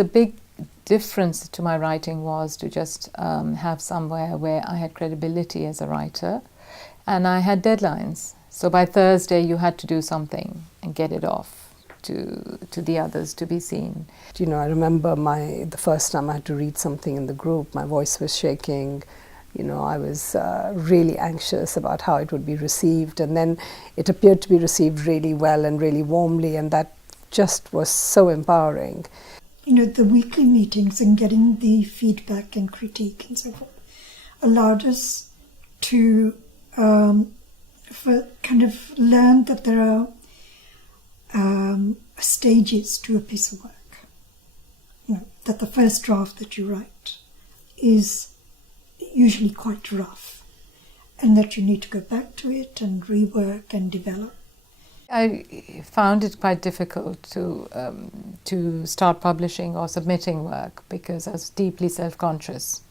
the big difference to my writing was to just have somewhere where I had credibility as a writer, and I had deadlines. So by Thursday you had to do something and get it off to the others to be seen. You know, I remember the first time I had to read something in the group, my voice was shaking. You know, I was really anxious about how it would be received, and then it appeared to be received really well and really warmly, and that just was so empowering. You know, the weekly meetings and getting the feedback and critique and so forth allowed us to kind of learn that there are stages to a piece of work. You know, that the first draft that you write is usually quite rough, and that you need to go back to it and rework and develop. I found it quite difficult to start publishing or submitting work because I was deeply self-conscious.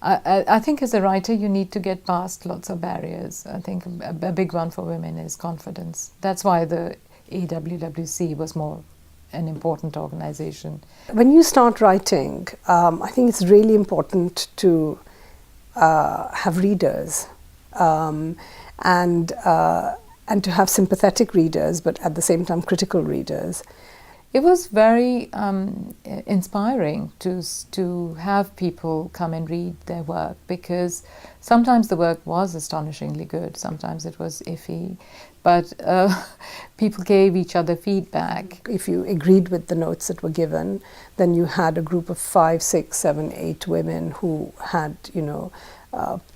I think as a writer you need to get past lots of barriers. I think a big one for women is confidence. That's why the AWWC was more an important organization. When you start writing, I think it's really important to have readers and to have sympathetic readers, but at the same time critical readers. It was very inspiring to have people come and read their work, because sometimes the work was astonishingly good, sometimes it was iffy, but people gave each other feedback. If you agreed with the notes that were given, then you had a group of 5, 6, 7, 8 women who had, you know,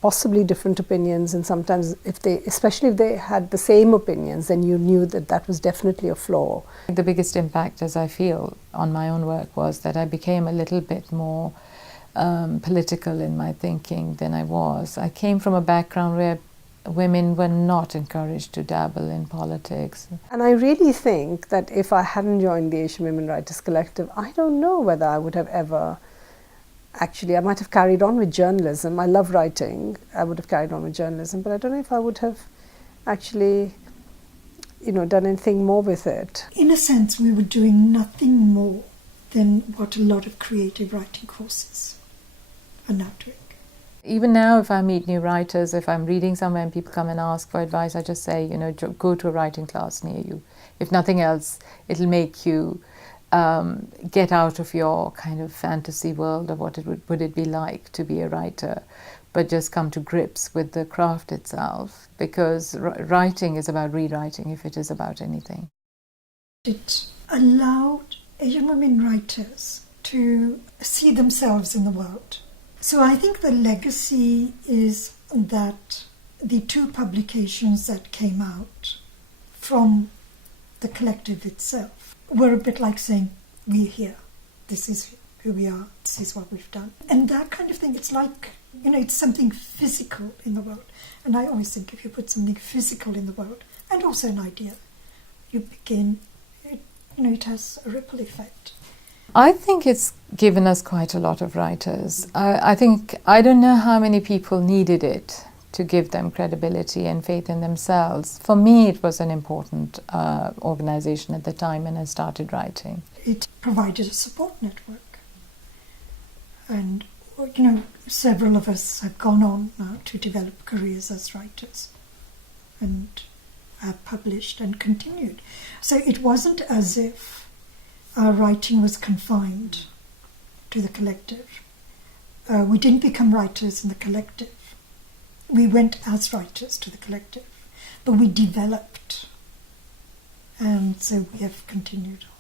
possibly different opinions, and sometimes especially if they had the same opinions, then you knew that that was definitely a flaw. The biggest impact, as I feel, on my own work was that I became a little bit more political in my thinking than I was. I came from a background where women were not encouraged to dabble in politics. And I really think that if I hadn't joined the Asian Women Writers Collective, I don't know whether I would have ever. Actually, I might have carried on with journalism. I love writing. I would have carried on with journalism, but I don't know if I would have actually, you know, done anything more with it. In a sense, we were doing nothing more than what a lot of creative writing courses are now doing. Even now, if I meet new writers, if I'm reading somewhere and people come and ask for advice, I just say, you know, go to a writing class near you. If nothing else, it'll make you get out of your kind of fantasy world of what would it be like to be a writer, but just come to grips with the craft itself, because writing is about rewriting if it is about anything. It allowed Asian women writers to see themselves in the world. So I think the legacy is that the 2 publications that came out from the collective itself were a bit like saying, we're here, this is who we are, this is what we've done. And that kind of thing, it's like, you know, it's something physical in the world. And I always think if you put something physical in the world, and also an idea, you begin, it has a ripple effect. I think it's given us quite a lot of writers. I don't know how many people needed it to give them credibility and faith in themselves. For me, it was an important organization at the time when I started writing. It provided a support network. And, you know, several of us have gone on now to develop careers as writers and have published and continued. So it wasn't as if our writing was confined to the collective. We didn't become writers in the collective. We went as writers to the collective, but we developed, and so we have continued on.